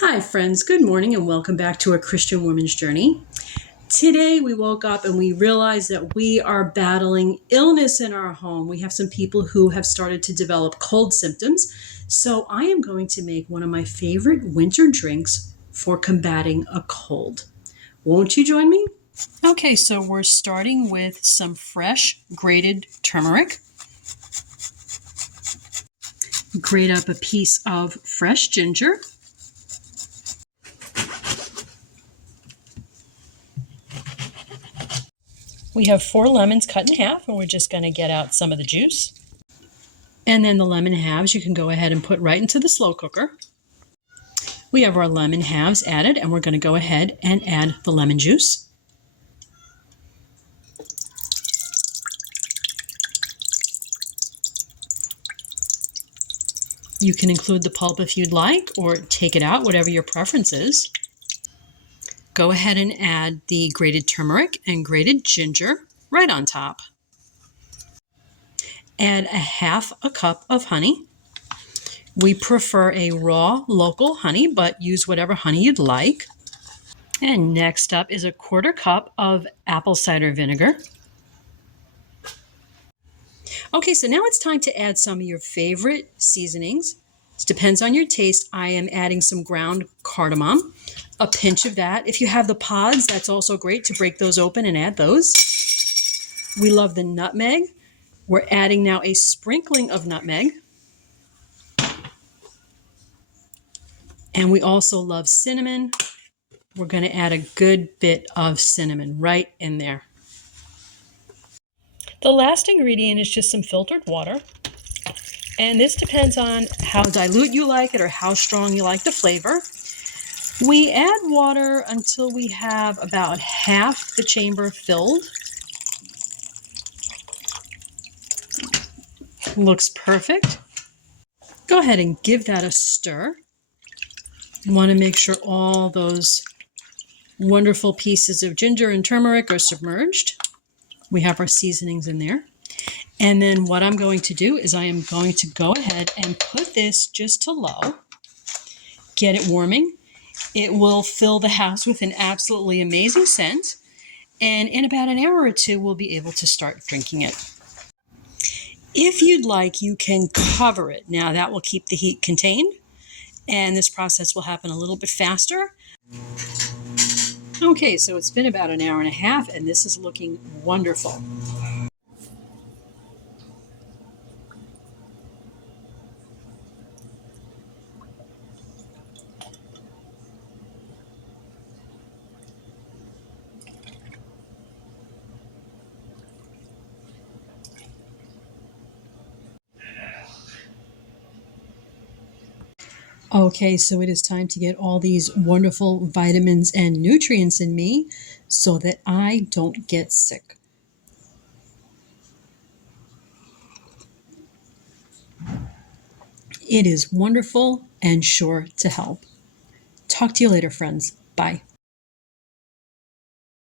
Hi friends, good morning and welcome back to A Christian Woman's Journey. Today we woke up and we realized that we are battling illness in our home. We have some people who have started to develop cold symptoms. So I am going to make one of my favorite winter drinks for combating a cold. Won't you join me? Okay, so we're starting with some fresh grated turmeric. Grate up a piece of fresh ginger. We have 4 lemons cut in half, and we're just going to get out some of the juice. And then the lemon halves you can go ahead and put right into the slow cooker. We have our lemon halves added, and we're going to go ahead and add the lemon juice. You can include the pulp if you'd like, or take it out, whatever your preference is. Go ahead and add the grated turmeric and grated ginger right on top. Add a half a cup of honey. We prefer a raw local honey, but use whatever honey you'd like. And next up is a 1/4 cup of apple cider vinegar. Okay, so now it's time to add some of your favorite seasonings. It depends on your taste. I am adding some ground cardamom, a pinch of that. If you have the pods, that's also great to break those open and add those. We love the nutmeg. We're adding now a sprinkling of nutmeg. And we also love cinnamon. We're going to add a good bit of cinnamon right in there. The last ingredient is just some filtered water. And this depends on how dilute you like it or how strong you like the flavor. We add water until we have about half the chamber filled. Looks perfect. Go ahead and give that a stir. You want to make sure all those wonderful pieces of ginger and turmeric are submerged. We have our seasonings in there. And then what I'm going to do is I am going to go ahead and put this just to low, get it warming. It will fill the house with an absolutely amazing scent. And in about an hour or two, we'll be able to start drinking it. If you'd like, you can cover it. Now that will keep the heat contained, and this process will happen a little bit faster. Okay, so it's been about an hour and a half, and this is looking wonderful. Okay, so it is time to get all these wonderful vitamins and nutrients in me so that I don't get sick. It is wonderful and sure to help. Talk to you later, friends. Bye.